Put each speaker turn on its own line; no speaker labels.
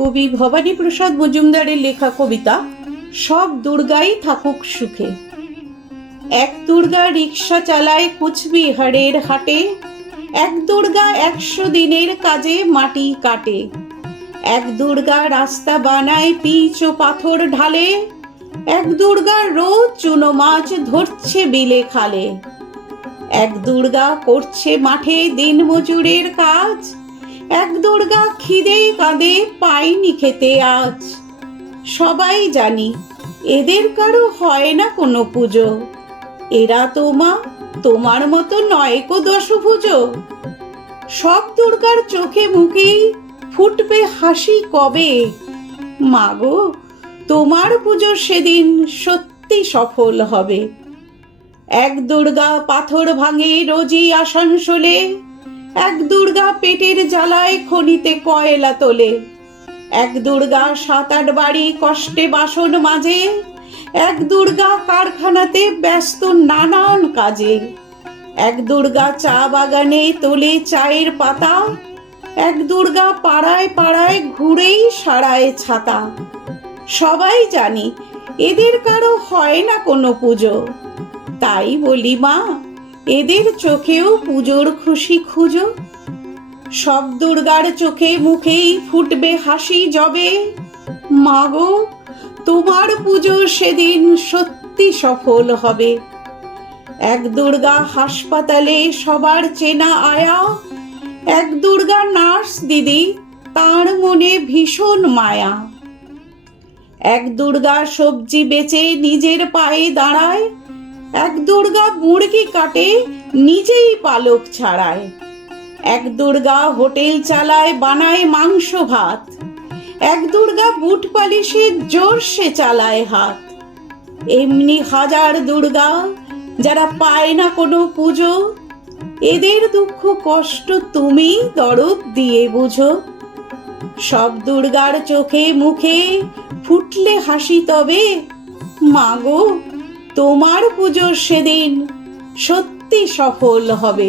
কবি ভবানী প্রসাদ মজুমদারের লেখা কবিতা, সব দুর্গাই থাকুক সুখে। এক দুর্গা রিক্সা চালায় কুচবিহারের হাটে, এক দুর্গা একশো দিনের কাজে মাটি কাটে। এক দুর্গা রাস্তা বানায় পিচ ও পাথর ঢালে, এক দুর্গা রোজ চুনো মাছ ধরছে বিলে খালে। এক দুর্গা করছে মাঠে দিনমজুরের কাজ এক দুর্গা খিদে কাঁদে, পাইনি খেতে আজ। সবাই জানি, এদের কারও হয় না কোনো পুজো। এরা তো মা, তোমার মতো নয় কো দশভুজো। সব দুর্গার চোখে মুখেই ফুটবে হাসি কবে? মাগো তোমার পুজো সেদিন সত্যি সফল হবে। এক দুর্গা পাথর ভাঙে রোজই আসানসোলে এক দুর্গা পেটের জ্বালায় খনিতে কয়লা তোলে। এক দুর্গা সাত আট বাড়ি কষ্টে বাসন মাঝে এক দুর্গা কারখানাতে ব্যস্ত নানান কাজে। এক দুর্গা চা বাগানে তোলে চায়ের পাতা। এক দুর্গা পাড়ায় পাড়ায় ঘুরেই সারায় ছাতা। সবাই জানি, এদের কারও হয় না কোনো পুজো। তাই বলি মা এদের চোখেও পুজোর খুশি খুঁজো। সব দুর্গার চোখে মুখেই ফুটবে হাসি জবে। মাগো, তোমার পুজো সেদিন সত্যি সফল হবে। এক দুর্গা হাসপাতালে সবার চেনা আয়া। এক দুর্গা নার্স দিদি, তার মনে ভীষণ মায়া। এক দুর্গা সবজি বেচে নিজের পায়ে দাঁড়ায়। এক দুর্গা মুরগি কাটে, নিজেই পালক ছাড়ায়। এক দুর্গা হোটেল চালায়, বানায় মাংস ভাত। এক দুর্গা বুট পালিশে জোরসে চালায় হাত। এমনি হাজার দুর্গা, যারা পায় না কোনো পুজো, এদের দুঃখ কষ্ট তুমি দরদ দিয়ে বুঝো। সব দুর্গার চোখে মুখে ফুটলে হাসি তবে মাগো তোমার পুজোর সেদিন সত্যি সফল হবে।